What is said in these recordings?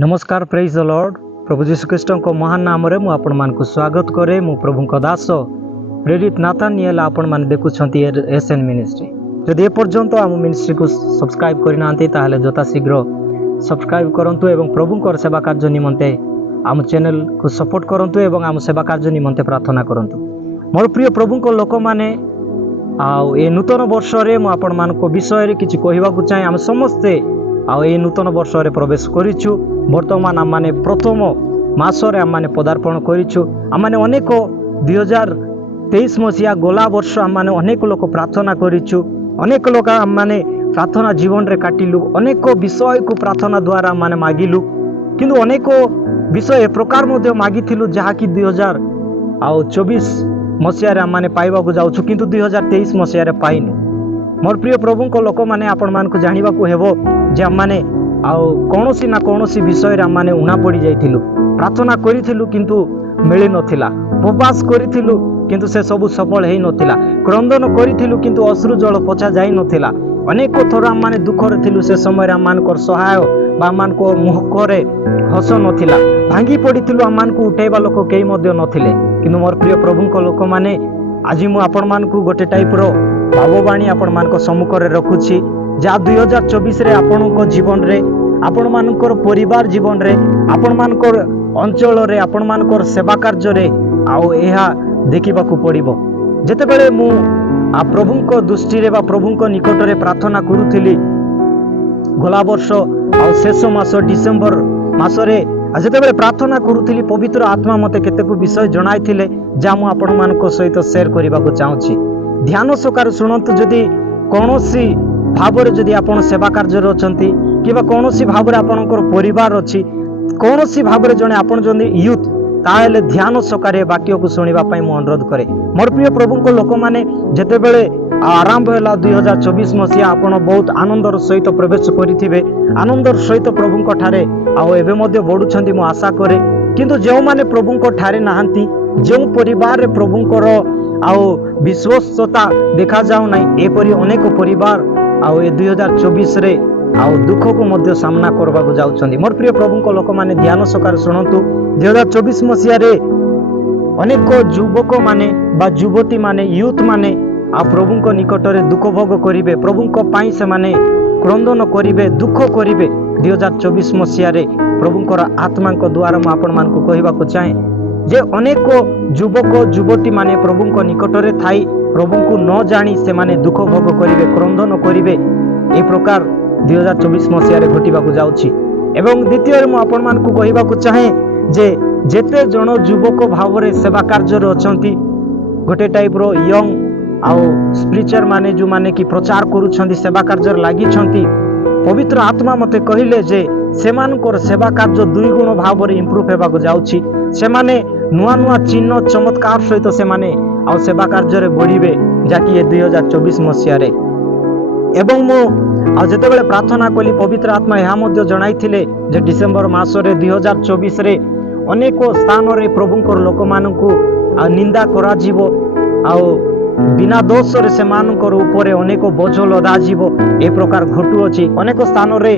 नमस्कार, praise the Lord. प्रभु जीशु ख्रीष्ट को महान नाम रे मु आपण मान को स्वागत करे। मु प्रभु को दास प्रेरित नाथानिएल आपण मान देखुछंती एसएन मिनिस्ट्री। जदि ए पर्यंत आम मिनिस्ट्री को सब्सक्राइब करिनांती ताहले जता शीघ्र सब्सक्राइब करंतु एवं प्रभु को सेवा कार्य निमंते आम चैनल को सपोर्ट करंतु एवं आम सेवा कार्य निमंते प्रार्थना करंतु। मोर प्रिय प्रभु को लोक माने आउ ए नूतन वर्ष रे मु आपण मान को विषय रे किछि कहिबा को चाहे। आम समस्ते आउ ए नूतन वर्ष रे प्रवेश करिछु। वर्तमान आम माने प्रथम मासरे आम माने पदार्पण करिछु। आम माने अनेक 2023 मसीहा गला वर्ष आम माने अनेक लोक प्रार्थना करिछु। अनेक लोक आम माने प्रार्थना जीवन रे काटिलु। अनेक विषय को प्रार्थना द्वारा माने मागिलु, किंतु अनेक विषय ए प्रकार मध्ये मागिथिलु जहा कि 2024 मसीहा रे आम माने पाइबा को जाउछु, किंतु 2023 मसीहा रे पाइनु। मोर प्रिय प्रभु को लोक माने आपण मान को जानिबा को हेबो जे आम माने आउ कौनसी ना कौनसी विषय रे माने उणा पड़ी जाइथिलु। प्रार्थना करिथिलु किंतु मिली नथिला। उपवास करिथिलु किंतु से सब सफल हेई नथिला। क्रंदन करिथिलु किंतु अश्रु जल पोछा जाई नथिला। अनेक थोर आम माने दुख रे थिलु। से समय रे आम मान को सहाय बा आम मान को मुख रे हस नथिला। भांगी पड़िथिलु। आम मान को उठेबा लोक केई मध्ये नथिले, किंतु मोर प्रिय प्रभु को लोक माने आज मु आपण मान को गोटे टाइप रो भाववाणी आपण मान को सम्मुख रे रखुछि। जा 2024 रे आपण को जीवन रे, आपण मानकर परिवार जीवन रे, आपण मानकर अंचल रे, आपण मानकर सेवा कार्य रे आउ एहा देखिबा को पड़िबो। जेते बेले मु प्रभु को दृष्टि रे बा प्रभु को निकट रे प्रार्थना करूथिली गला वर्ष आउ शेष मास डिसेंबर मास रे जेते बेले प्रार्थना करूथिली, पवित्र आत्मा मते केते को विषय जणाइथिले जा मु आपण मानको सहित शेयर करिबा को चाहूछि। ध्यान सहकार सुनंतु। जदि कोनोसी भावरे जदि आपण सेवा कार्य रे अछंती किबा कोनोसी भावरे आपणकर परिवार अछि, कोनोसी भावरे जने आपण जने यूथ, ताहेले ध्यान सहकारे वाक्य को सुनिबा पई मु अनुरोध करे। मोर प्रिय प्रभु को लोक माने जेते बेले आरंभ होला 2024 मसीहा आपण बहुत आनंदर सहित प्रवेश करिथिबे। आनंदर सहित प्रभु को ठारे आउ एबे मध्ये बढुछंती मु आशा करे। किंतु जेउ माने प्रभु को ठारे नाहंती, जेउ परिवार रे प्रभु को आउ विश्वासता देखा जाउ नै, एपरि अनेक परिवार आउ ए 2024 रे आउ दुख को मध्य सामना करबा को जाउछंती। मोर प्रिय प्रभु को लोक माने ध्यान सहकार सुनंतु। 2024 मसीहा रे अनेक युवक माने बा युवती माने यूथ माने आ प्रभु को निकट रे दुख भोग करिवे। प्रभु को पाई से माने क्रंदन करिवे, दुख करिवे। 2024 मसीहा रे प्रभु को आत्मा को द्वारा म आपण मान को कहबा को चाहे जे अनेक युवक युवती माने प्रभु को निकट रे थाई प्रभु को न जानी से माने दुख भोग करिवे, क्रंदन करिवे। ए प्रकार 2024 मसीहा रे घटिबा को जाउछि। एवं द्वितीय मु आपण मान को कहबा को चाहे जे जेते जण युवक भावरे सेवा कार्य रे अछंती, गोटे टाइप रो यंग आउ स्पिरिचुअल माने जो माने कि प्रचार करूछंती, सेवा कार्य रे लागि छंती, पवित्र आत्मा मते कहिले जे सेमानकर सेवा कार्य दुई गुण भावरे इंप्रूव हेबा को जाउछि। से माने नुआ नुआ चिन्ह चमत्कार सहित से माने आउ सेवा कार्य रे बढ़िबे जाकि ये 2024 मसीहा रे। एवं मु आ जेते बेले प्रार्थना कली, पवित्र आत्मा यहा मध्ये जणाइथिले जे डिसेंबर मास रे 2024 रे अनेक स्थान रे प्रभु को लोक मानकु निंदा करा जीवो आउ बिना दोष रे से मानकर ऊपर अनेक बोझ लदा जीवो। ए प्रकार घटु अछि। अनेक स्थान रे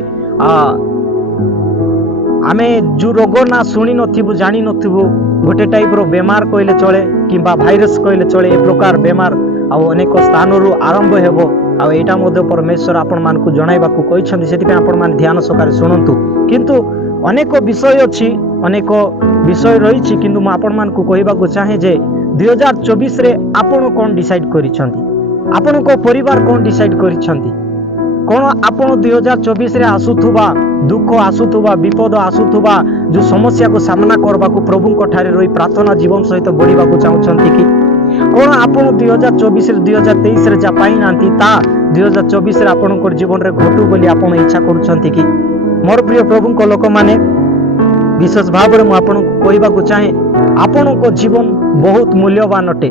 आमे जो रोग ना सुनी नथिबु, जानी नथिबु, गोटे टाइप रो बेमार कहले चले किंबा भाइरस कहले चले, ए प्रकार बेमार आउ अनेक स्थान रु आरंभ हेबो। आ एटा मध्ये परमेश्वर आपण मान को जणाइबा को कहिसंती। सेति पे आपण मान ध्यान सहकारे सुनंतु। किंतु अनेक विषय अछि, अनेक विषय रहिछि, किंतु म आपण मान को कहिबा को चाहे जे 2024 रे आपण कोन डिसाइड करिसंती, आपण को परिवार कोन डिसाइड करिसंती, कोन आपण 2024 रे आसुथुबा दुख आसुथुबा विपद आसुथुबा जो समस्या को सामना करबा को प्रभु को ठारे रही प्रार्थना जीवन सहित बढ़िबा को चाहउछंती कि कोन आपण 2024 रे 2023 रे जा पाई नांती ता 2024 रे आपण को जीवन रे घटू बोली आपण इच्छा करूछंती कि। मोर प्रिय प्रभु को लोक माने विशेष भाव रे मु आपण को कहबा को चाहे आपण को जीवन बहुत मूल्यवान अटे।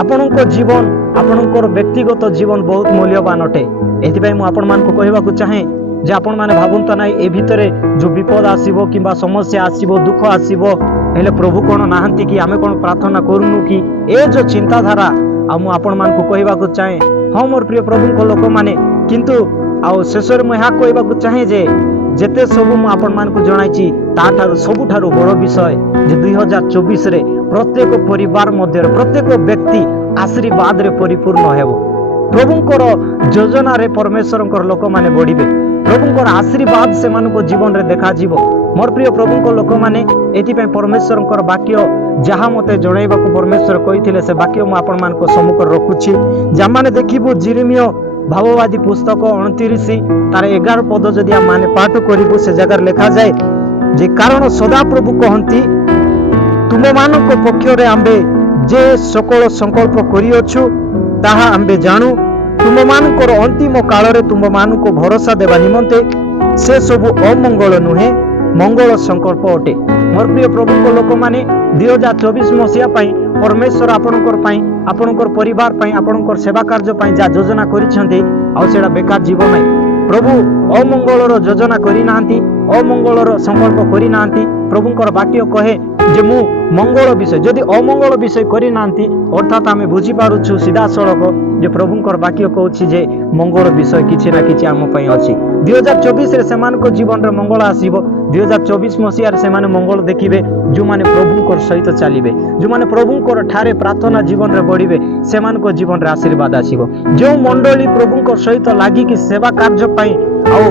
आपण को जीवन, आपण को व्यक्तिगत जीवन बहुत मूल्यवान अटे। एथि पई मु आपण मान को कहबा को चाहे जे आपण माने भाबंत नाही ए भितरे जो विपद आसीबो किंबा समस्या आसीबो, दुख आसीबो, हेले प्रभु कोन नाहंती कि आमे कोन प्रार्थना करूनु कि ए जो चिंताधारा आ मु आपण मान को कहबा को चाहे। हां मोर प्रिय प्रभु को लोक माने, किंतु आ शेष में यहाँ कहवाक चाहे जे ଯେତେ ସବୁ ମୁଁ ଆପଣମାନଙ୍କୁ ଜଣାଇଛି ତାଠାରୁ ସବୁଠାରୁ ବଡ଼ ବିଷୟ ଯେ 2024 ପ୍ରତ୍ୟେକ ପରିବାର ମଧ୍ୟରେ ପ୍ରତ୍ୟେକ ବ୍ୟକ୍ତି ଆଶୀର୍ବାଦରେ ପରିପୂର୍ଣ୍ଣ ହେବ। ପ୍ରଭୁଙ୍କର ଯୋଜନାରେ ପରମେଶ୍ୱରଙ୍କର ଲୋକମାନେ ବଢ଼ିବେ। ପ୍ରଭୁଙ୍କର ଆଶୀର୍ବାଦ ସେମାନଙ୍କ ଜୀବନରେ ଦେଖାଯିବ। ମୋର ପ୍ରିୟ ପ୍ରଭୁଙ୍କ ଲୋକମାନେ, ଏଥିପାଇଁ ପରମେଶ୍ୱରଙ୍କର ବାକ୍ୟ ଯାହା ମୋତେ ଜଣାଇବାକୁ ପରମେଶ୍ୱର କହିଥିଲେ ସେ ବାକ୍ୟ ମୁଁ ଆପଣମାନଙ୍କ ସମ୍ମୁଖରେ ରଖୁଛି। ଯାମାନେ ଦେଖିବୁ ଜିରିମିୟ ଭାବବାଦୀ ପୁସ୍ତକ 29 ତାର 11 ପଦ ଯଦି ଆମେ ପାଠ କରିବୁ, ସେ ଜାଗାରେ ଲେଖାଯାଏ ଯେ କାରଣ ସଦାପ୍ରଭୁ କହନ୍ତି, ତୁମମାନଙ୍କ ପକ୍ଷରେ ଆମ୍ଭେ ଯେ ସକଳ ସଂକଳ୍ପ କରିଅଛୁ ତାହା ଆମ୍ଭେ ଜାଣୁ। ତୁମମାନଙ୍କର ଅନ୍ତିମ କାଳରେ ତୁମମାନଙ୍କୁ ଭରସା ଦେବା ନିମନ୍ତେ ସେ ସବୁ ଅମଙ୍ଗଳ ନୁହେଁ, ମଙ୍ଗଳ ସଂକଳ୍ପ ଅଟେ। ମୋର ପ୍ରିୟ ପ୍ରଭୁଙ୍କ ଲୋକମାନେ, 2024 ମସିହା ପାଇଁ ପରମେଶ୍ୱର ଆପଣଙ୍କର ପାଇଁ, ଆପଣଙ୍କର ପରିବାର ପାଇଁ, ଆପଣଙ୍କର ସେବା କାର୍ଯ୍ୟ ପାଇଁ ଯାହା ଯୋଜନା କରିଛନ୍ତି ଆଉ ସେଇଟା ବେକାର ଯିବ ନାହିଁ। ପ୍ରଭୁ ଅମଙ୍ଗଳର ଯୋଜନା କରିନାହାନ୍ତି, ଅମଙ୍ଗଳର ସଂକଳ୍ପ କରିନାହାନ୍ତି। ପ୍ରଭୁଙ୍କର ବାକ୍ୟ କହେ ଯେ ମୁଁ ମଙ୍ଗଳ ବିଷୟ, ଯଦି ଅମଙ୍ଗଳ ବିଷୟ କରିନାହାନ୍ତି ଅର୍ଥାତ୍ ଆମେ ବୁଝିପାରୁଛୁ ସିଧାସଳଖ ଯେ ପ୍ରଭୁଙ୍କର ବାକ୍ୟ କହୁଛି ଯେ ମଙ୍ଗଳ ବିଷୟ କିଛି ନା କିଛି ଆମ ପାଇଁ ଅଛି। 2024 ସେମାନଙ୍କ ଜୀବନରେ ମଙ୍ଗଳ ଆସିବ। 2024 ମସିହାରେ ସେମାନେ ମଙ୍ଗଳ ଦେଖିବେ ଯେଉଁମାନେ ପ୍ରଭୁଙ୍କର ସହିତ ଚାଲିବେ, ଯେଉଁମାନେ ପ୍ରଭୁଙ୍କର ଠାରେ ପ୍ରାର୍ଥନା ଜୀବନରେ ବଢ଼ିବେ, ସେମାନଙ୍କ ଜୀବନରେ ଆଶୀର୍ବାଦ ଆସିବ। ଯେଉଁ ମଣ୍ଡଳୀ ପ୍ରଭୁଙ୍କ ସହିତ ଲାଗିକି ସେବା କାର୍ଯ୍ୟ ପାଇଁ ଆଉ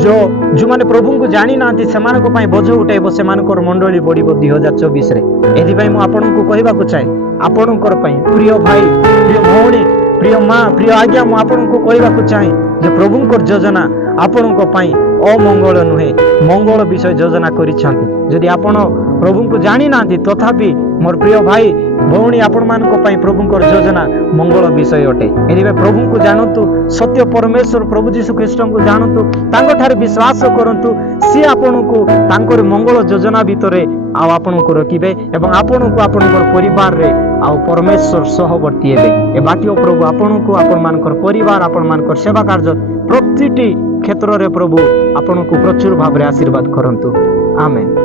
ଯେଉଁମାନେ ପ୍ରଭୁଙ୍କୁ ଜାଣିନାହାନ୍ତି ସେମାନଙ୍କ ପାଇଁ ବୋଝ ଉଠାଇବ, ସେମାନଙ୍କର ମଣ୍ଡଳୀ ବଢ଼ିବ 2024। ଏଥିପାଇଁ ମୁଁ ଆପଣଙ୍କୁ କହିବାକୁ ଚାହେଁ, ଆପଣଙ୍କର ପାଇଁ ପ୍ରିୟ ଭାଇ, ପ୍ରିୟ ଭଉଣୀ, ପ୍ରିୟ ମା, ପ୍ରିୟ ଆଜ୍ଞା, ମୁଁ ଆପଣଙ୍କୁ କହିବାକୁ ଚାହେଁ ଯେ ପ୍ରଭୁଙ୍କର ଯୋଜନା ଆପଣଙ୍କ ପାଇଁ ଅମଙ୍ଗଳ ନୁହେଁ, ମଙ୍ଗଳ ବିଷୟ ଯୋଜନା କରିଛନ୍ତି। ଯଦି ଆପଣ ପ୍ରଭୁଙ୍କୁ ଜାଣିନାହାନ୍ତି ତଥାପି ମୋର ପ୍ରିୟ ଭାଇ ଭଉଣୀ, ଆପଣମାନଙ୍କ ପାଇଁ ପ୍ରଭୁଙ୍କର ଯୋଜନା ମଙ୍ଗଳ ବିଷୟ ଅଟେ। ଏଥିପାଇଁ ପ୍ରଭୁଙ୍କୁ ଜାଣନ୍ତୁ, ସତ୍ୟ ପରମେଶ୍ୱର ପ୍ରଭୁ ଯୀଶୁ ଖ୍ରୀଷ୍ଟଙ୍କୁ ଜାଣନ୍ତୁ, ତାଙ୍କଠାରେ ବିଶ୍ୱାସ କରନ୍ତୁ। ସିଏ ଆପଣଙ୍କୁ ତାଙ୍କର ମଙ୍ଗଳ ଯୋଜନା ଭିତରେ ଆଉ ଆପଣଙ୍କୁ ରଖିବେ ଏବଂ ଆପଣଙ୍କୁ ଆପଣଙ୍କର ପରିବାରରେ ଆଉ ପରମେଶ୍ୱର ସହବର୍ତ୍ତୀ ହେବେ। ଏ ବାକ୍ୟ ପ୍ରଭୁ ଆପଣଙ୍କୁ, ଆପଣମାନଙ୍କର ପରିବାର, ଆପଣମାନଙ୍କର ସେବା କାର୍ଯ୍ୟ ପ୍ରତିଟି କ୍ଷେତ୍ରରେ ପ୍ରଭୁ ଆପଣଙ୍କୁ ପ୍ରଚୁର ଭାବରେ ଆଶୀର୍ବାଦ କରନ୍ତୁ। ଆମେନ୍।